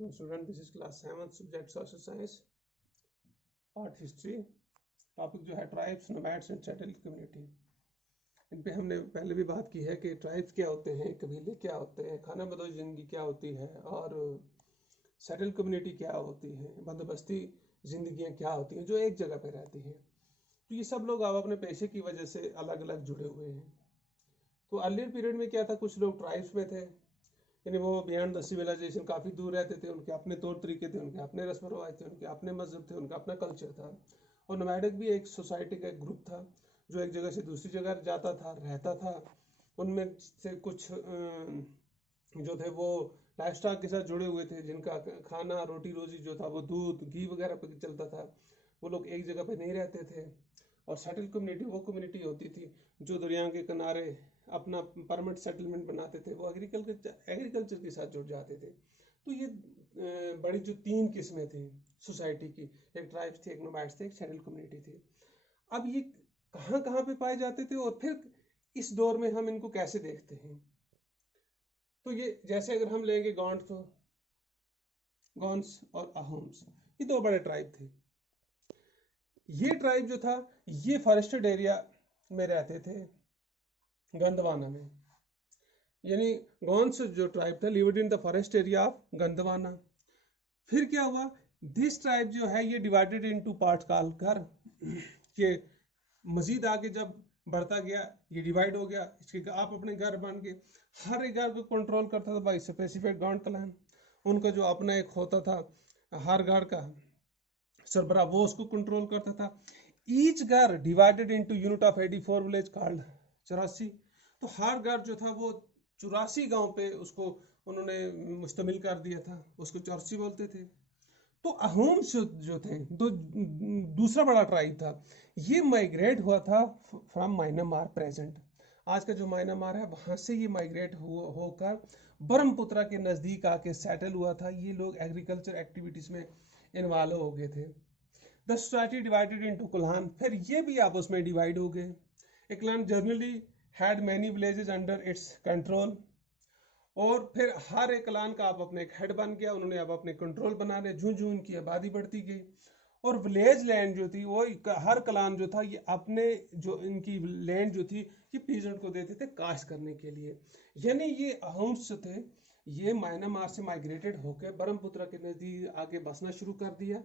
Assalamualaikum student, this is class 7 subject social science part history. Topic जो है tribes, nomads and settled community. इन पे हमने पहले भी बात की है कि ट्राइब्स क्या होते हैं, कबीले क्या होते हैं, खाना बदोश ज़िंदगी क्या होती है और सेटल्ड कम्युनिटी क्या होती है, बंदोबस्ती ज़िंदगियाँ क्या होती हैं जो एक जगह पे रहती हैं। तो ये सब लोग अब अपने पेशे की वजह से अलग अलग जुड़े हुए हैं। तो अर्लियर पीरियड में क्या था, कुछ लोग ट्राइब्स में थे, यानी वो बियॉन्ड द सिविलाइजेशन काफ़ी दूर रहते थे, उनके अपने तौर तरीके थे, उनके अपने रस्म रवाज थे, उनके अपने मजहब थे, उनका अपना कल्चर था। और नोमैडिक भी एक सोसाइटी का एक ग्रुप था जो एक जगह से दूसरी जगह जाता था, रहता था। उनमें से कुछ जो थे वो लाइफ स्टॉक के साथ जुड़े हुए थे, जिनका खाना रोटी रोजी जो था वो दूध घी वगैरह पर चलता था। वो लोग एक जगह पे नहीं रहते थे। और सेटल कम्युनिटी वो कम्युनिटी होती थी जो दरिया के किनारे अपना परमानेंट सेटलमेंट बनाते थे, वो एग्रीकल्चर के साथ जुड़ जाते थे। तो ये बड़ी जो 3 किस्में थी सोसाइटी की, एक ट्राइब्स थी, एक नोमैड्स थे, एक सेटल कम्युनिटी थी। अब ये कहाँ कहाँ पे पाए जाते थे और फिर इस दौर में हम इनको कैसे देखते हैं। तो ये जैसे अगर हम लेंगे गॉन्स और अहोम्स, ये 2 बड़े ट्राइब थे। ये ट्राइब जो था ये फॉरेस्टेड एरिया में रहते थे, गंदवाना में। यानी गॉन्स जो ट्राइब था lived in the forest area of Gondwana. फिर क्या हुआ, दिस ट्राइब जो है ये डिवाइडेड इनटू पार्ट काल कर, ये मजीद आगे जब बढ़ता गया ये डिवाइड हो गया। इसके आप अपने घर बन के हर एक घर को कंट्रोल करता था बाई स्पेसिफिक गॉन्ड क्लैन। उनका जो अपना एक होता था हर घर का सरबराह, वो उसको कंट्रोल करता था। ईच घर divided into unit of 84 village called 84। तो हर घर जो था वो 84 गांव पे उसको उन्होंने मुश्तमिल कर दिया था, उसको 84 बोलते थे। तो अहोम्स जो थे दूसरा बड़ा ट्राइब था, ये माइग्रेट हुआ था फ्रॉम म्यांमार प्रेजेंट। आज का जो म्यांमार है वहां से ये माइग्रेट होकर ब्रह्मपुत्रा के नज़दीक आके सेटल हुआ था। ये लोग एग्रीकल्चर एक्टिविटीज़ में इन्वॉल्व हो गए थे। The society divided into clans, फिर ये भी आपस में डिवाइड हो गए। A clan generally had many villages under its control. और फिर हर एक क्लान का आप अपने एक हेड बन गया, उन्होंने अब अपने कंट्रोल बना रहे, झूं झूं उनकी आबादी बढ़ती गई। और विलेज लैंड जो थी वो हर क्लान जो था ये अपने जो इनकी लैंड जो थी ये पीजेंट को देते थे कास्ट करने के लिए। यानी ये अहोम्स थे, ये म्यांमार से माइग्रेटेड होकर ब्रह्मपुत्र के नज़दीक आगे बसना शुरू कर दिया।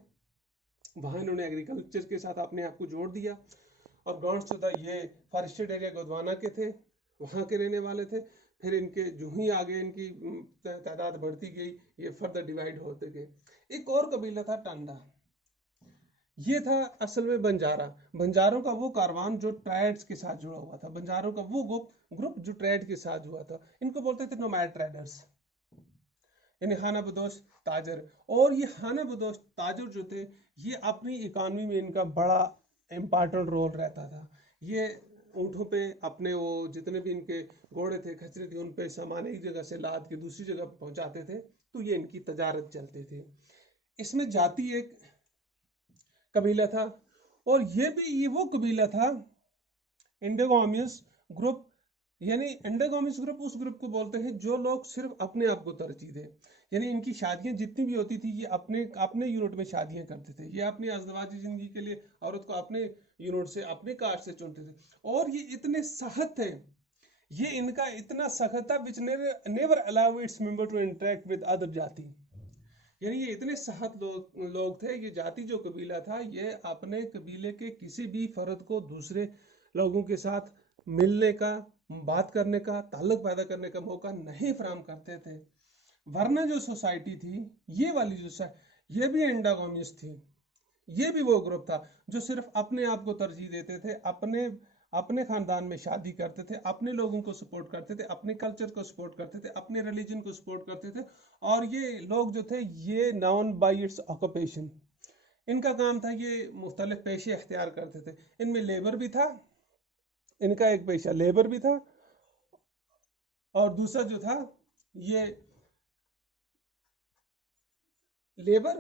वहाँ इन्होंने एग्रीकल्चर के साथ अपने आप को जोड़ दिया। और गॉन्स जो था ये फॉरेस्टेड एरिया गोदवाना के थे, वहाँ के रहने वाले थे। फिर इनके जो ही आगे इनकी तादाद बढ़ती गई, ये फर्दर डिवाइड होते गए। एक और कबीला था टांडा, ये था असल में बंजारों का वो कारवान जो ट्राइड्स के साथ जुड़ा हुआ था, बंजारों का वो ग्रुप जो ट्रेड के साथ जुड़ा था। इनको बोलते थे नोमैड ट्रेडर्स, यानी खाना बदोश ताजर। और ये खाना बदोश ताजर जो थे ये अपनी इकानमी में इनका बड़ा इम्पॉर्टेंट रोल रहता था। ये ऊँटों पे अपने वो जितने भी इनके घोड़े थे खच्चरे थे उन पे सामान एक जगह से लाद के दूसरी जगह पहुंचाते थे। तो ये इनकी तजारत चलते थे। इसमें जाति एक कबीला था, और ये वो कबीला था एंडोगामियस ग्रुप। यानी एंडोगामियस ग्रुप उस ग्रुप को बोलते हैं जो लोग सिर्फ अपने आप को तरजीह दे। यानी इनकी शादियां जितनी भी होती थी ये अपने अपने यूनिट में शादियां करते थे। ये अपनी अज़दवाजी जिंदगी के लिए औरत को अपने यूनिट से अपने कास्ट से चुनते थे। और ये इतने सख्त थे, ये इनका इतना सख्त था which never allow its member to interact with other जाति। यानी ये इतने सख्त लोग थे, ये जाति जो कबीला था ये अपने कबीले के किसी भी फर्द को दूसरे लोगों के साथ मिलने का, बात करने का, ताल्लुक पैदा करने का मौका नहीं फराहम करते थे। वरना जो सोसाइटी थी ये वाली जो ये भी एंडागोमियस थी। ये भी वो ग्रुप था जो सिर्फ अपने आप को तरजीह देते थे, अपने अपने खानदान में शादी करते थे, अपने लोगों को सपोर्ट करते थे, अपने कल्चर को सपोर्ट करते थे, अपने रिलीजन को सपोर्ट करते थे। और ये लोग जो थे ये नाउन बाई इट्स ऑक्यूपेशन, इनका काम था ये मुख्तलिफ पेशे अख्तियार करते थे। इनमें लेबर भी था, इनका एक पेशा लेबर भी था, और दूसरा जो था ये लेबर,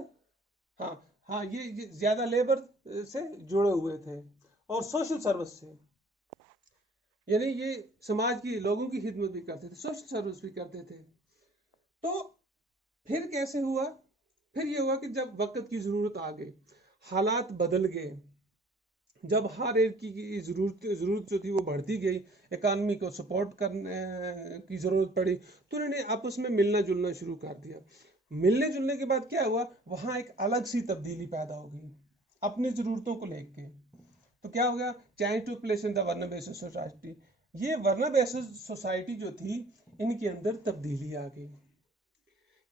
हाँ हाँ, ये ज्यादा लेबर से जुड़े हुए थे और सोशल सर्विस से। यानी ये समाज की लोगों की खिदमत भी करते थे, सोशल सर्विस भी करते थे। तो फिर कैसे हुआ फिर ये हुआ कि जब वक्त की ज़रूरत आ गई, हालात बदल गए, जब हर एक की ज़रूरत जो थी वो बढ़ती गई, इकानमी को सपोर्ट करने की ज़रूरत पड़ी, तो उन्होंने आपस में मिलना जुलना शुरू कर दिया। मिलने जुलने के बाद क्या हुआ, वहाँ एक अलग सी तब्दीली पैदा हो गई अपनी ज़रूरतों को लेके। तो क्या हो गया, change to place in the varna basis society. ये वर्ना बेसिस सोसाइटी जो थी, इनके अंदर तब्दीली आ गई।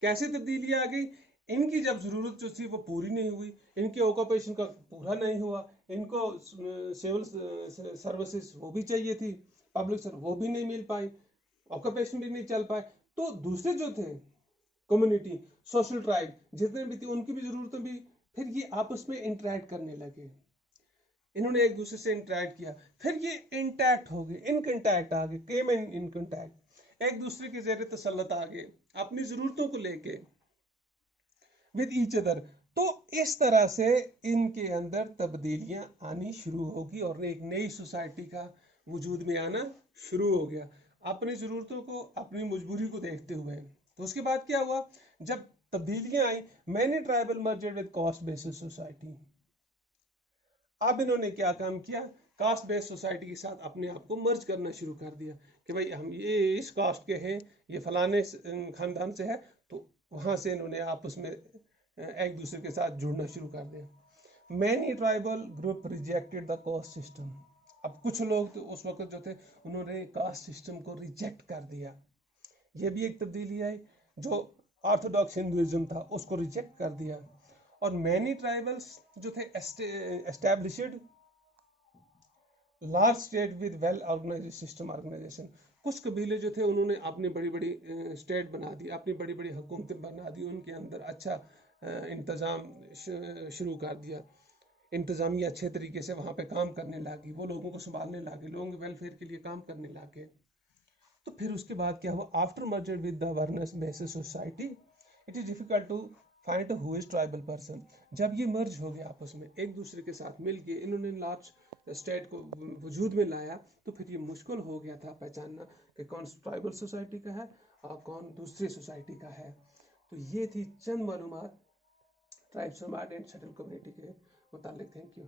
कैसे तब्दीली आ गई, इनकी जब ज़रूरत जो थी वो पूरी नहीं हुई, इनके ऑक्यूपेशन का पूरा नहीं हुआ, इनको सिविल सर्विसेज वो भी चाहिए थी, पब्लिक सर्विस वो भी नहीं मिल पाई, ऑक्यूपेशन भी नहीं चल पाए, तो दूसरे जो थे कम्युनिटी, सोशल ट्राइब जितने भी थे, उनकी भी ज़रूरतें भी फिर ये आपस में इंटरेक्ट करने लगे। इन्होंने एक दूसरे से इंटरेक्ट किया, फिर ये इंटैक्ट हो गए, इनकंटैक्ट आ गए, केम इन इनकंटैक्ट, एक दूसरे के ज़ेरे तसल्लुत आ गए अपनी ज़रूरतों को लेके विद ईच अदर। तो इस तरह से इनके अंदर तब्दीलियां आनी शुरू होगी और एक नई सोसाइटी का वजूद में आना शुरू हो गया, अपनी ज़रूरतों को, अपनी मजबूरी को देखते हुए। तो उसके बाद क्या हुआ, जब तब्दीलियां आई, many tribal merged with caste basis society. अब इन्होंने क्या काम किया, कास्ट बेस्ड सोसाइटी के साथ अपने आप को मर्ज करना शुरू कर दिया कि भाई हम ये इस कास्ट के हैं, ये फलाने खानदान से है, तो वहाँ से इन्होंने आपस में एक दूसरे के साथ जुड़ना शुरू कर दिया। Many tribal group rejected the caste system. अब कुछ लोग तो उस वक्त जो थे, उन्होंने कास्ट सिस्टम को रिजेक्ट कर दिया। ये भी एक तब्दीली आई, जो ऑर्थोडॉक्स हिंदुइज्म था उसको रिजेक्ट कर दिया। और मैनी ट्राइबल्स जो थे established large state with well organised system organisation. कुछ कबीले जो थे, उन्होंने अपनी बड़ी बड़ी स्टेट बना दी, अपनी बड़ी बड़ी हुकूमतें बना दी, उनके अंदर अच्छा इंतज़ाम शुरू कर दिया, इंतज़ामिया अच्छे तरीके से वहाँ पे काम करने लगी, वो लोगों को संभालने लगे, लोगों के वेलफेयर के लिए काम करने लगे। तो फिर उसके बाद क्या हुआ, after merger with the varnas basis society it is difficult to find who is tribal person. जब ये मर्ज हो गया आपस में, एक दूसरे के साथ मिल के इन्होंने लार्ज स्टेट को वजूद में लाया, तो फिर ये मुश्किल हो गया था पहचानना कि कौन ट्राइबल सोसाइटी का है और कौन दूसरी सोसाइटी का है। तो ये थी चंद मालूमात ट्राइब्स एंड शटल कम्युनिटी के मुतालिक। Thank you.